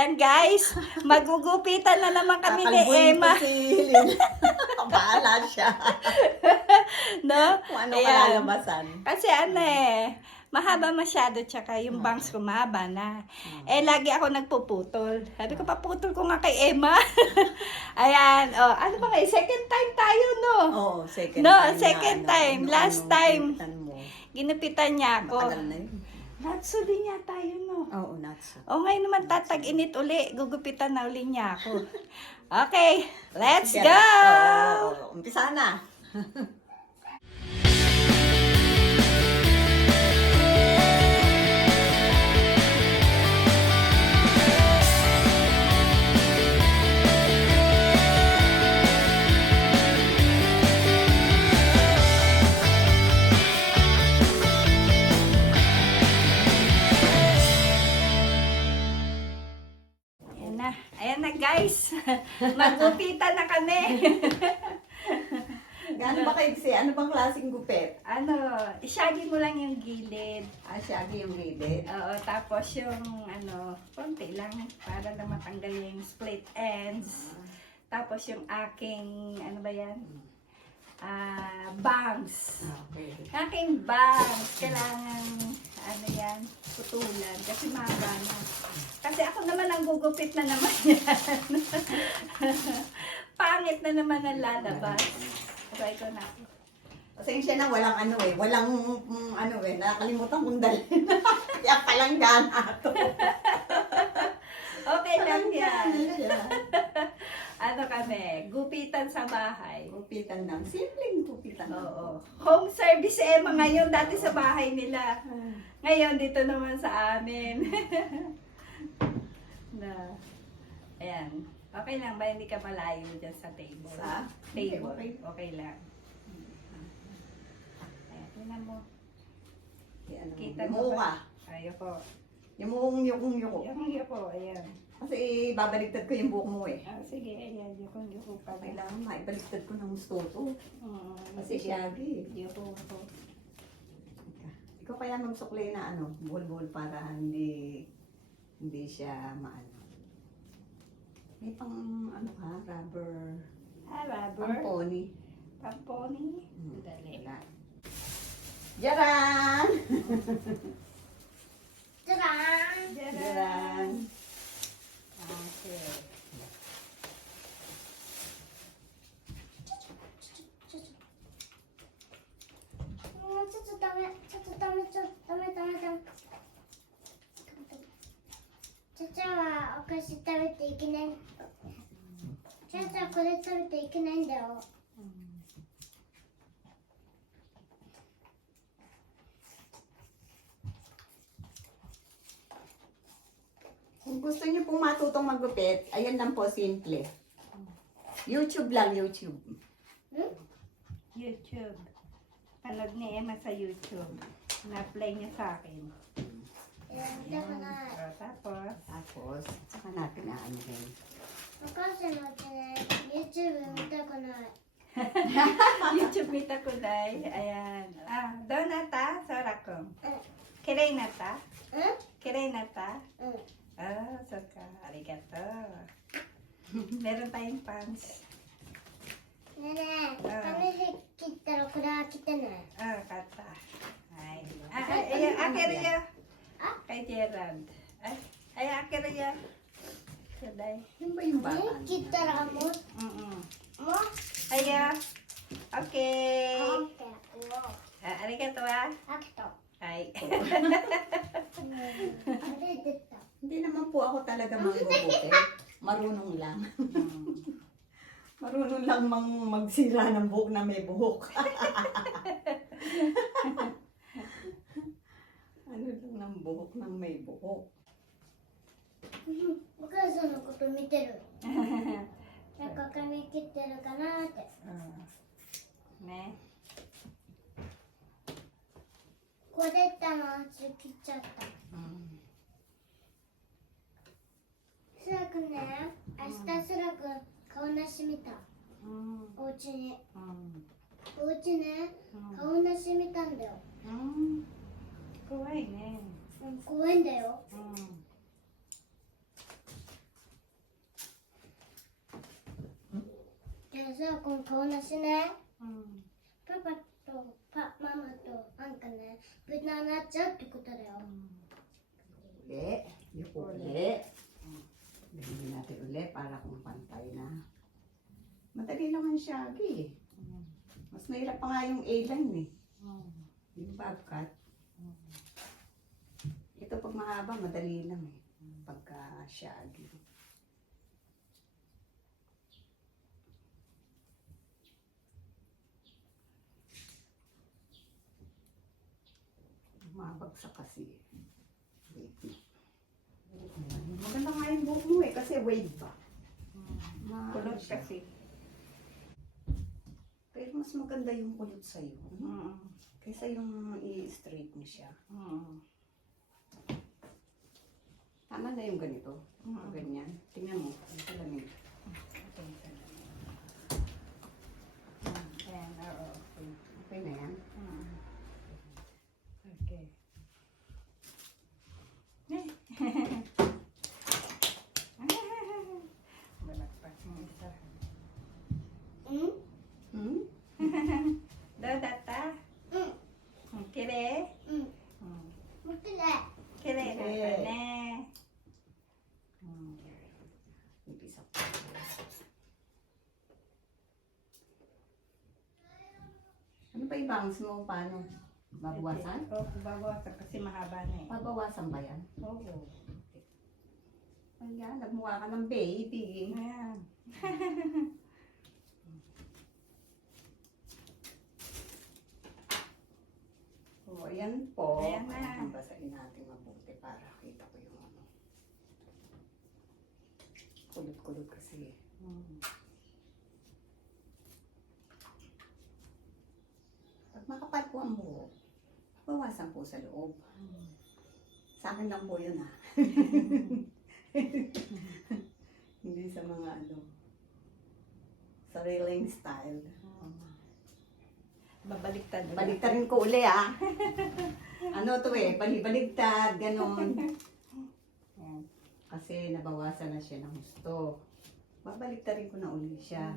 Ayan guys, magugupitan na naman kami ni Kakalbuhin Emma. ko si Hilin. Bahala siya. No? Kung ano Ayan. kalalabasan. Kasi mahaba masyado tsaka yung bangs ko mahaba na. Eh, lagi ako nagpuputol. Sabi ko, paputol ko nga kay Emma. Ayan, ano ba ngayon? Second time tayo, no? Oo, second No, time. second time. Last time. Mo. Ginupitan niya ako. Matagal na yun. Natso din niya tayo, no? Oo, not so. O ngayon naman tatag-init uli. Gugupitan na uli niya ako. Okay, let's Sige. go! Oo, umpisa na. Ayan na guys. Maggupitan na kami. Gaano ba kayo kasi? Ano bang klaseng gupit? Isyagi mo lang yung gilid. Asyagi yung gilid. Oo, tapos yung konti lang para na matanggal yung split ends. Tapos yung aking, ano ba yan? Bangs. Okay. Aking bangs. Kailangan, yan, putulan. Kasi mahaba na. Kasi ako naman ang gugupit na naman yan. Pangit na naman ang lalabas. Try ko na. Pasensya na, walang nakalimutan kong dalhin. Kaya palanggana to. Okay lang yan. Siya. Ano kami, gupitan sa bahay. Gupitan lang. Simpleng gupitan lang. Oo. Home service Emma ngayon, dati sa bahay nila. Ngayon, dito naman sa amin. Na, ayan. Okay lang ba? Hindi ka malayo dyan sa table? Sa? Table. Okay. Okay lang. Ayan, tingnan mo. Ano, Kita yumuko mo ka. ba? Ayoko. Yumuko. Ayoko, ayan. Kasi babaliktad ko yung buhok mo eh. Sige, ayan. Yoko pa. Kailangan maibaliktad ko ng gusto to. Kasi Sige. syagi. Yoko. Ikaw kaya magsukli na buhol-buhol para hindi siya maano. May pang rubber. Rubber. Pang pony. Pamponi. Dali. Wala. Jaran! Jaran! Okay. Kung gusto niyo pong matutong maggupit, ayan lang po, simple. YouTube lang, YouTube. YouTube. Panood ni Emma sa YouTube. Na-play niya sa akin. Tapos, Tapos, saka natin rin. YouTube mita ko dai. Ayan. Donata, Sorakom. Kirei nata? Kirei nata? Soka. Arigato. Meron tayong pants. Kata. Ay. Ayan, akiriya. Kay Gerald. Ay, akiriya. Saday. Yun ba yung bata? Aya. Okay. Arigato Ay. Hindi naman po ako talaga manggugupit. Marunong lang. Marunong lang magsira ng buhok na may buhok. Ano lang ng buhok ng may buhok. Ne. これったの切っちゃった。スラくんね、明日スラくん顔なし見た。お家に。お家ね、顔なし見たんだよ。怖いね。怖いんだよ。さこの顔なしね Mm. パパとママと豚になっちゃうってことだよ Uli. Yuko uli. Lagyan natin uli para kung pantay na. Madali naman siya, Agi. Mas mahirap pa nga yung A-line eh. Yung bobcat. Ito pag mahaba, madali lang eh. Pagka shaggy. Mabagsak kasi. Wait. Maganda nga yung buhok mo eh, kasi wave ba? Kulot siya. kasi. Pero mas maganda yung kulot sa'yo. Kaysa yung i-straight mo siya. Tama na yung ganito. Ganyan. Tingnan mo. Ang salamin. Ayan, oo. Okay na yan. Okay. Balakpak mo isa. Hmm? Hmm? Dodata? Kire? Hmm. Mutile. Kire na Kire. pa na. Umpisa ko. Ano pa i-bounce mo? Paano? Babawasan? Oo, babawasan kasi mahaba na eh. Babawasan ba yan? Oo. Ayan, nagmukha ka ng baby. Ayan. O, ayan po. Ayan na. Basahin natin mabuti para kita ko yung ano. Kulot-kulot kasi. Pag makapal po ang buhok, bawasan po sa loob. Sa akin lang po yun ha. Hindi sa mga ano. Sariling style. Babaliktad na. Baligtarin ko uli ah. Ano to eh, balibaligtad, ganon. Ayan. Kasi nabawasan na siya ng gusto. Babaligtarin ko na uli siya.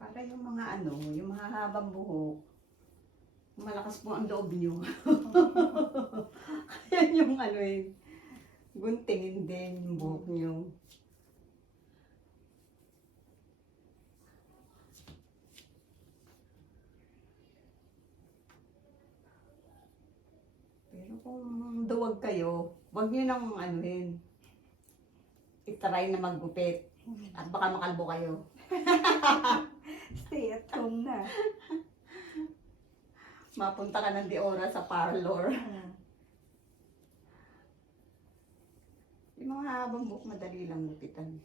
Para yung mga ano, yung mahahabang buhok, malakas po ang loob nyo. Kaya yung ano eh, guntingin din yung buhok nyo. Pero kung duwag kayo, wag nyo nang anuhin. I-try na maggupit. At baka makalbo kayo. Stay at home na. Mapunta ka ng di oras sa parlor. Yung mga habang buhok, madali lang gupitan.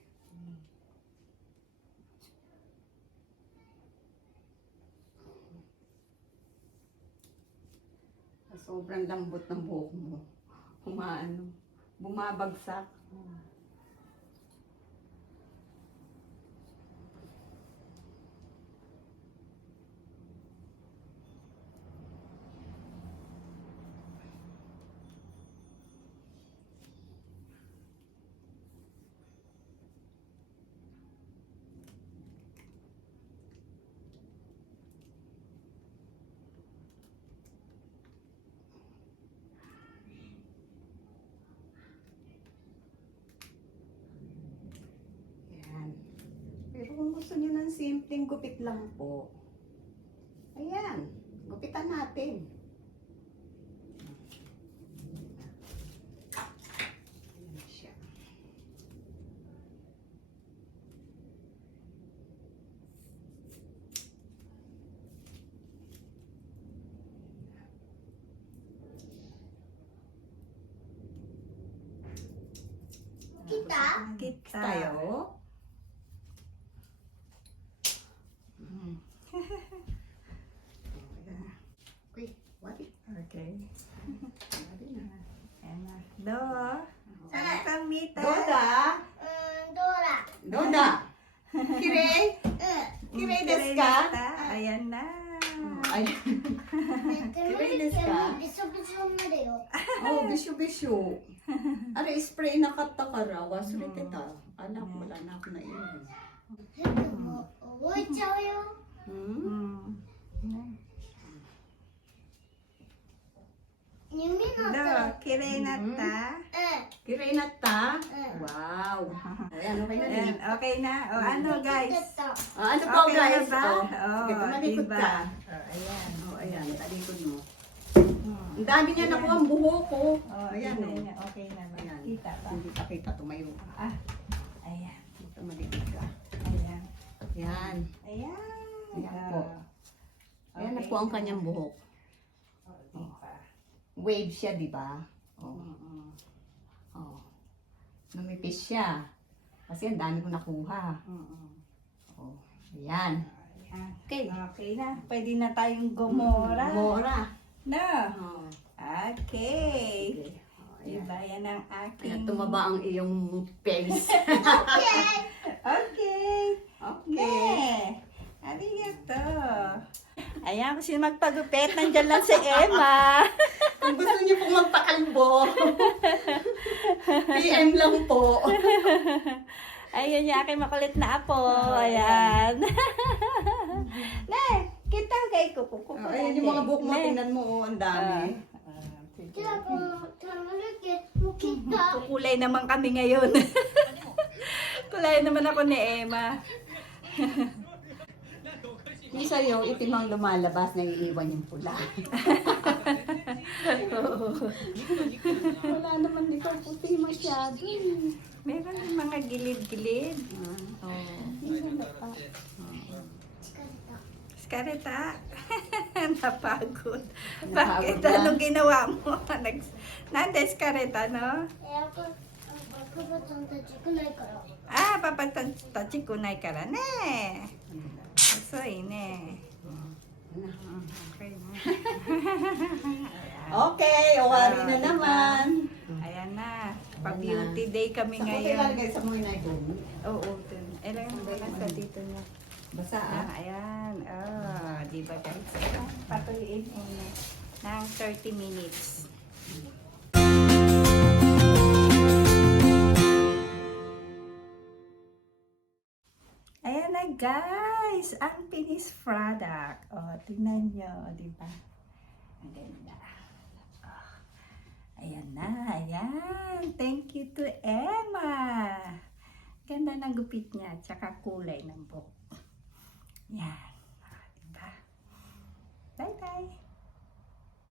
Sobrang lambot ng buhok mo. Humaano, bumabagsak. Yan. Pero kung gusto niyo ng simpleng gupit lang po, ayan, gupitan natin. Ayan siya. Kita? Kita. Tayo. Okay, wari. Okay. Wari na. Ayan na. Do. Saan kang mita? Doda! Dora. Doda! Kire! Kirei desu ka? Ayan na. Ay, 寝てもいいけどびしょびしょになるよ oh, bisyo-bisyo. Are, spray na kata ka raw. Wasurite ta. Anak, wala na ako na iyon. でも覚えちゃうよ Hmm? 耳の Do, 音 kirei na ta. Kirei na ta? Mm. Wow. Ayan, okay na Ayan, din. okay na. O ano guys? Ano pa Okay guys? na ba? Oh, sige, tumalikod diba? ka. Ayan. Oh, ayan, talikod mo. Hmm. Ang dami niya nakuha ang buhok ko. Ayan, Ayan, oh. ayan. Okay na ba? Ayan. Kita ba? Hindi pa kita, tumayo ka. Ah, ayan. Tumalikod ka. Ayan. Ayan. Ayan. Ayan po. Ayan na Okay. po ang kanyang buhok. O, diba? Wave siya, di ba? Oh. Mm-mm. Oh. Numipis siya. Kasi ang dami ko nakuha. Mm-mm. Oh. Ayan. Ayan. Okay. Okay na. Pwede na tayong gumora. Mora. No. Oh. Okay. Sige. Oh, ayan. Diba yan ang Kaya aking... tumaba ang iyong face. Okay. Okay. Ne. Arigato. Ayan, kung sino magpagupit, nandyan lang si Emma. Kung gusto niyo pong magpakalbo, PM lang po. Ayun yung aking makulit na apo. Ayan. Ne, kita kay kukuko. Oh, ayan yung mga buhok mo, tingnan mo, oh, ang dami. じゃあこのタオルケもう切った Kukulay naman kami ngayon. Kulay naman ako ni Emma. Yung sa'yo, itim ang lumalabas, naiiwan yung pula. Wala naman dito, puti masyado. Meron yung mga gilid-gilid. Oh. Ano pa? 疲れた Skareta. Napagod. Napagod Bakit? na. Anong ginawa mo? Nandeskareta, no? 赤羽ちゃんたち来ないから Ah, papatachi kunay kara ne. Soy ne. Okay na. Okay, awari na naman. Ayan na. Pa-beauty day kami Sa ngayon. ngayon. Guys, sa mga doon. Oo, dun. Ilang nasa dito niya. Basa ah. Ayan. Oh, di ba guys? Ayan, patuloyin mo na ng 30 minutes. Ayan na guys, ang finished product. Oh, tingnan nyo, di ba? Ang ganda. Oh, ayan na, ayan. Thank you to Emma. Ganda ng gupit niya, tsaka kulay ng buhok. Yan. Ah, diba? Bye-bye.